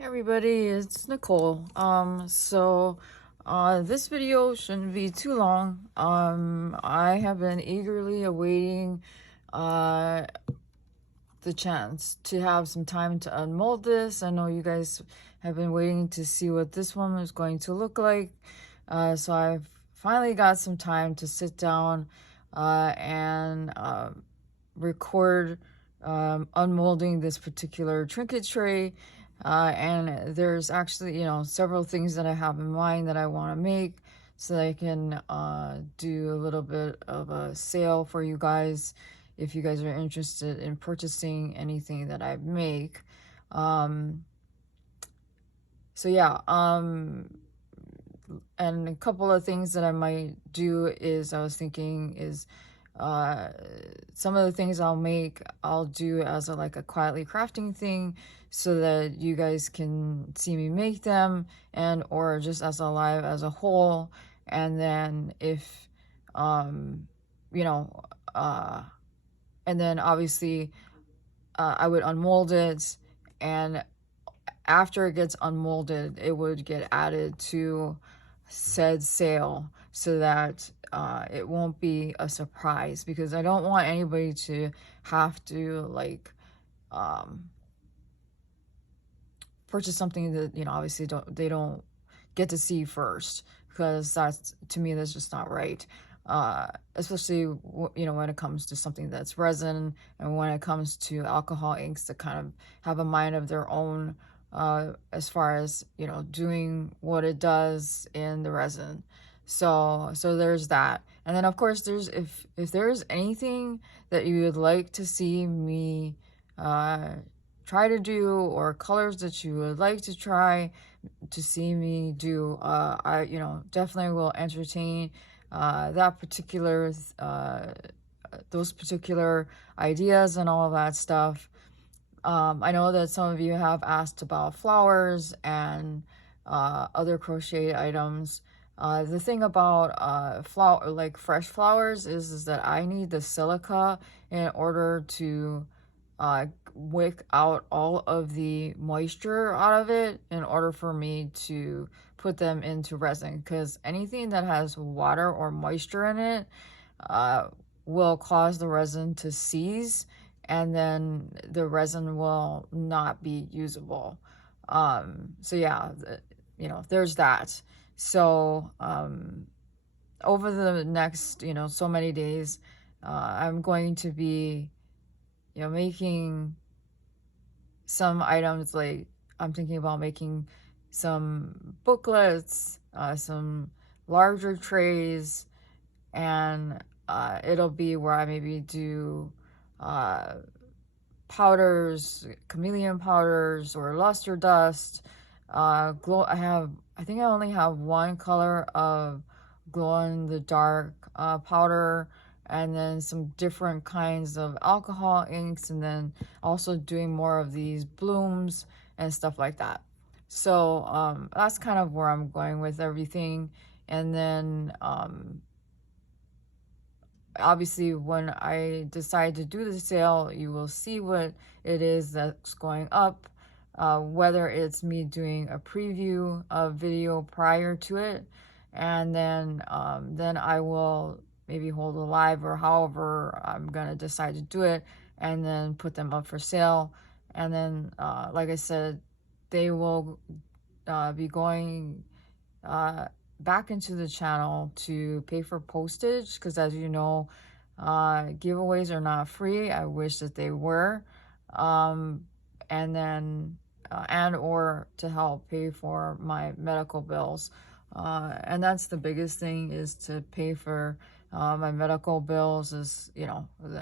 Hey everybody, it's Nicole. This video shouldn't be too long. I have been eagerly awaiting uh the chance to have some time to unmold this. I know you guys have been waiting to see what this one is going to look like. So I've finally got some time to sit down and record unmolding this particular trinket tray. And there's actually, several things that I have in mind that I want to make so that I can do a little bit of a sale for you guys if you guys are interested in purchasing anything that I make. Um, so yeah, and a couple of things that I might do is I was thinking is some of the things I'll do as like a quietly crafting thing so that you guys can see me make them, and or just as a live as a whole. And then if you know and then obviously I would unmold it, and after it gets unmolded it would get added to said sale so that it won't be a surprise, because I don't want anybody to have to like purchase something that obviously they don't get to see first, because that's, to me, that's just not right. Especially when it comes to something that's resin, and when it comes to alcohol inks that kind of have a mind of their own, as far as doing what it does in the resin. So there's that. And then of course there's, if there's anything that you would like to see me try to do, or colors that you would like to try to see me do, I definitely will entertain that particular those particular ideas and all of that stuff. I know that some of you have asked about flowers and other crochet items. The thing about like fresh flowers is that I need the silica in order to wick out all of the moisture out of it, in order for me to put them into resin, because anything that has water or moisture in it will cause the resin to seize, and then the resin will not be usable. So yeah, there's that. So over the next so many days, I'm going to be making some items. Like, I'm thinking about making some booklets, some larger trays, and it'll be where I maybe do powders, chameleon powders, or luster dust, glow. I think I only have one color of glow in the dark powder, and then some different kinds of alcohol inks, and then also doing more of these blooms and stuff like that. So that's kind of where I'm going with everything. And then obviously when I decide to do the sale, you will see what it is that's going up, whether it's me doing a preview of video prior to it, and then I will maybe hold a live, or however I'm gonna decide to do it, and then put them up for sale. And then like I said, they will be going back into the channel to pay for postage, because as you know, giveaways are not free. I wish that they were. And then and or to help pay for my medical bills, and that's the biggest thing, is to pay for my medical bills. Is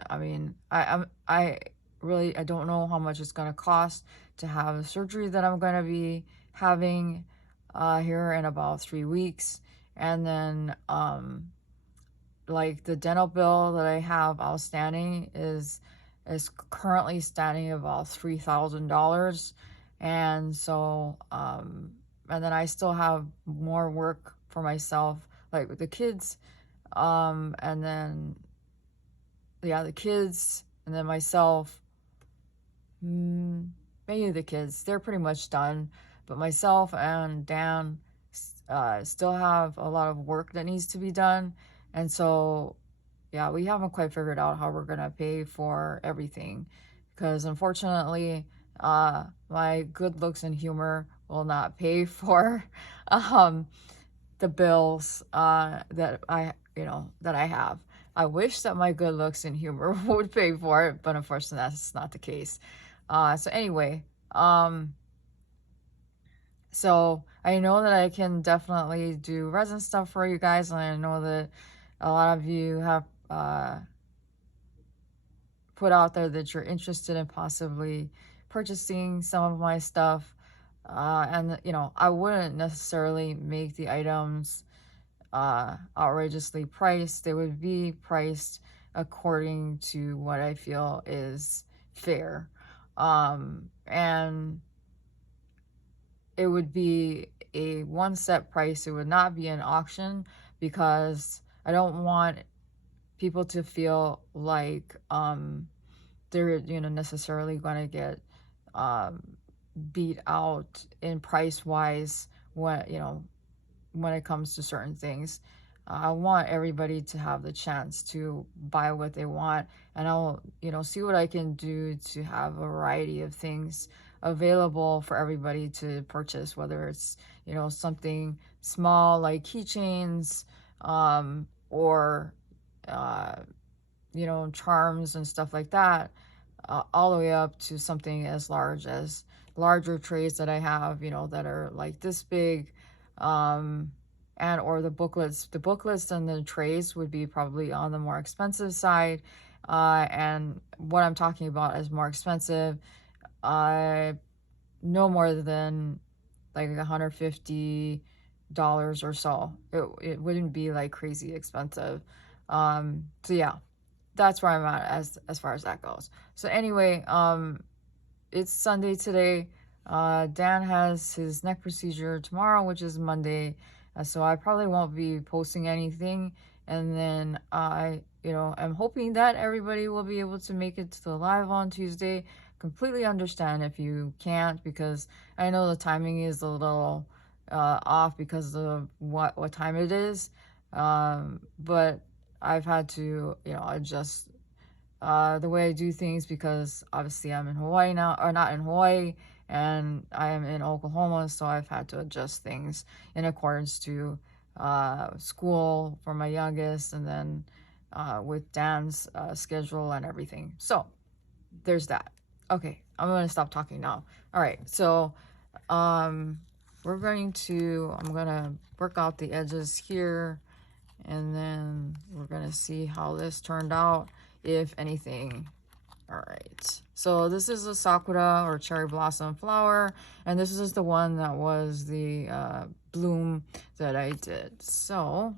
I mean, I really, I don't know how much it's going to cost to have the surgery that I'm going to be having here in about 3 weeks. And then like the dental bill that I have outstanding is currently standing about $3,000. And so and then I still have more work for myself, like with the kids, and then yeah, the kids, and then myself. maybe the kids, they're pretty much done. But myself and Dan still have a lot of work that needs to be done. And so, yeah, we haven't quite figured out how we're going to pay for everything. Because unfortunately, my good looks and humor will not pay for the bills that I have. I wish that my good looks and humor would pay for it, but unfortunately that's not the case. So anyway, so I know that I can definitely do resin stuff for you guys, and I know that a lot of you have put out there that you're interested in possibly purchasing some of my stuff. And I wouldn't necessarily make the items outrageously priced. They would be priced according to what I feel is fair. And it would be a one set price. It would not be an auction, because I don't want people to feel like they're necessarily going to get beat out in price wise when it comes to certain things. I want everybody to have the chance to buy what they want, and I'll see what I can do to have a variety of things available for everybody to purchase, whether it's something small like keychains, or charms and stuff like that, all the way up to something as large as larger trays that I have, that are like this big, and or the booklets and the trays would be probably on the more expensive side. And what I'm talking about is more expensive, no more than like $150 or so. It wouldn't be like crazy expensive. So yeah, that's where I'm at as far as that goes. So anyway, it's Sunday today. Dan has his neck procedure tomorrow, which is Monday. So I probably won't be posting anything. And then I'm hoping that everybody will be able to make it to the live on Tuesday. Completely understand if you can't, because I know the timing is a little off because of what time it is. But I've had to, adjust the way I do things, because obviously I'm in Hawaii now, or not in Hawaii, and I am in Oklahoma, so I've had to adjust things in accordance to school for my youngest, and then with Dan's schedule and everything. So there's that. Okay, I'm gonna stop talking now. All right, so I'm gonna work out the edges here, and then we're gonna see how this turned out, if anything. All right, so this is a sakura or cherry blossom flower, and this is the one that was the bloom that I did. So,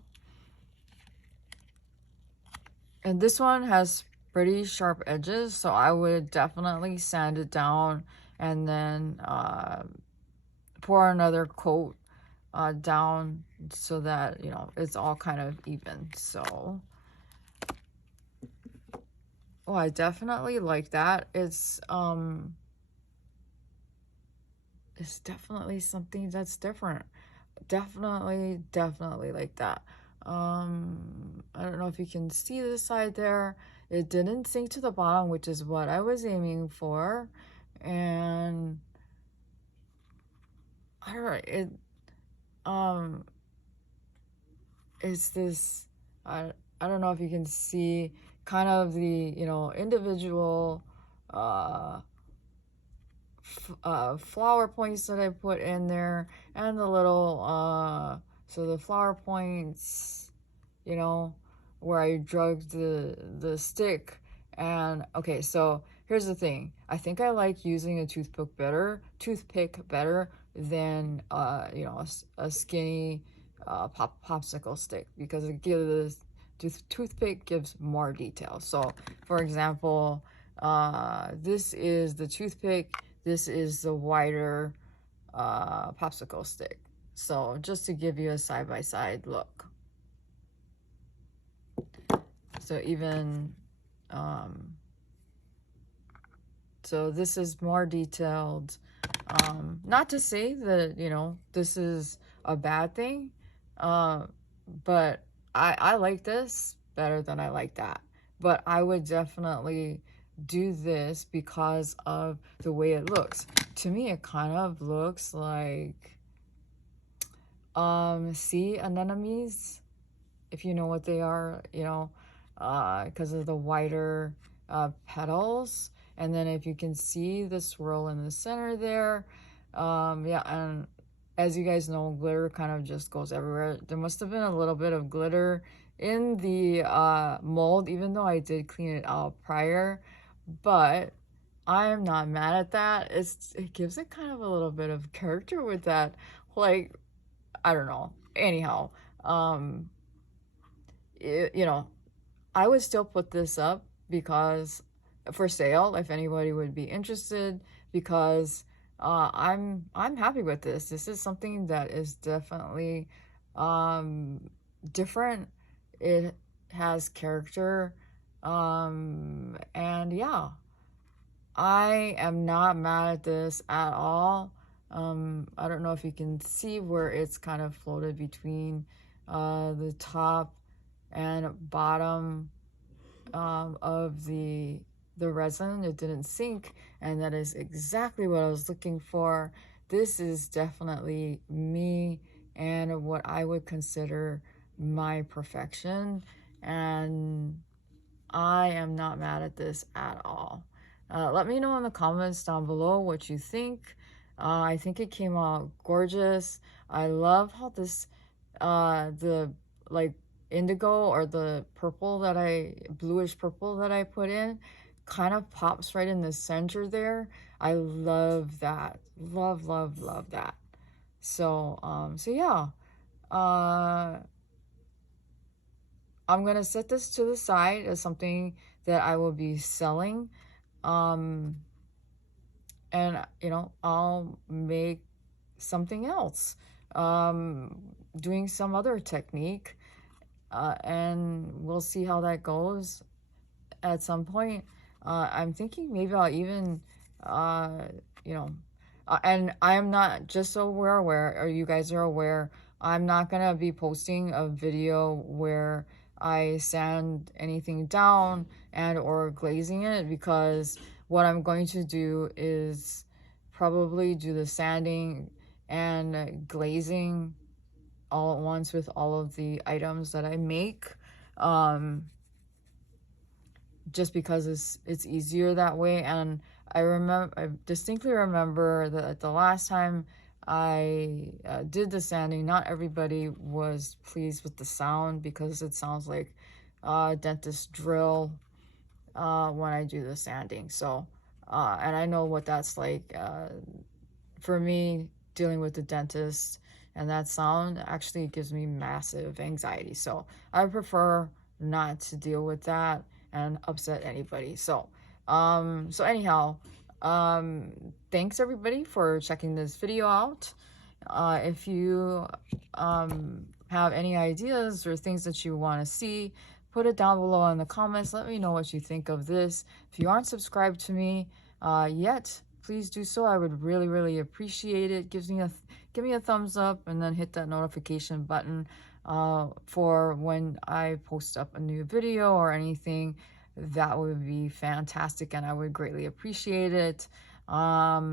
and this one has pretty sharp edges, so I would definitely sand it down and then pour another coat down, so that it's all kind of even. So I definitely like that. It's definitely something that's different. Definitely like that. I don't know if you can see the side there. It didn't sink to the bottom, which is what I was aiming for. And I don't know, it's this, I don't know if you can see kind of the individual flower points that I put in there, and the little so the flower points, where I drugged the stick. And okay, so here's the thing. I think I like using a toothpick better than a skinny popsicle stick, because it gives toothpick gives more detail. So for example, this is the toothpick, this is the wider popsicle stick. So just to give you a side-by-side look. So even So this is more detailed. Not to say that, you know, this is a bad thing, but I like this better than I like that. But I would definitely do this because of the way it looks. To me, it kind of looks like sea anemones, if you know what they are, you know, because of the wider petals. And then if you can see the swirl in the center there, yeah, and as you guys know, glitter kind of just goes everywhere. There must have been a little bit of glitter in the mold, even though I did clean it out prior, but I'm not mad at that. It gives it kind of a little bit of character with that, like, I don't know. Anyhow, you know, I would still put this up because for sale, if anybody would be interested, because I'm happy with this. This is something that is definitely different. It has character, and yeah, I am not mad at this at all. I don't know if you can see where it's kind of floated between the top and bottom of the resin. It didn't sink, and that is exactly what I was looking for. This is definitely me and what I would consider my perfection, and I am not mad at this at all. Let me know in the comments down below what you think. I think it came out gorgeous. I love how this, the like indigo or the purple that bluish purple that I put in kind of pops right in the center there. I love that. Love, love, love that. So, so yeah. I'm gonna set this to the side as something that I will be selling. And you know, I'll make something else, doing some other technique, and we'll see how that goes at some point. I'm thinking maybe I'll even, you know, and I am not, just so we're aware, or you guys are aware, I'm not gonna be posting a video where I sand anything down and or glazing it, because what I'm going to do is probably do the sanding and glazing all at once with all of the items that I make, just because it's easier that way. And I distinctly remember that the last time I did the sanding, not everybody was pleased with the sound, because it sounds like dentist drill when I do the sanding. So, and I know what that's like. For me, dealing with the dentist and that sound actually gives me massive anxiety. So I prefer not to deal with that and upset anybody. So, so anyhow, thanks everybody for checking this video out. If you have any ideas or things that you want to see, put it down below in the comments. Let me know what you think of this. If you aren't subscribed to me yet, please do so. I would really, really appreciate it. Give me a thumbs up, and then hit that notification button for when I post up a new video or anything. That would be fantastic, and I would greatly appreciate it. Yeah,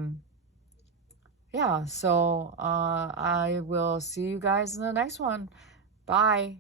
so I will see you guys in the next one. Bye.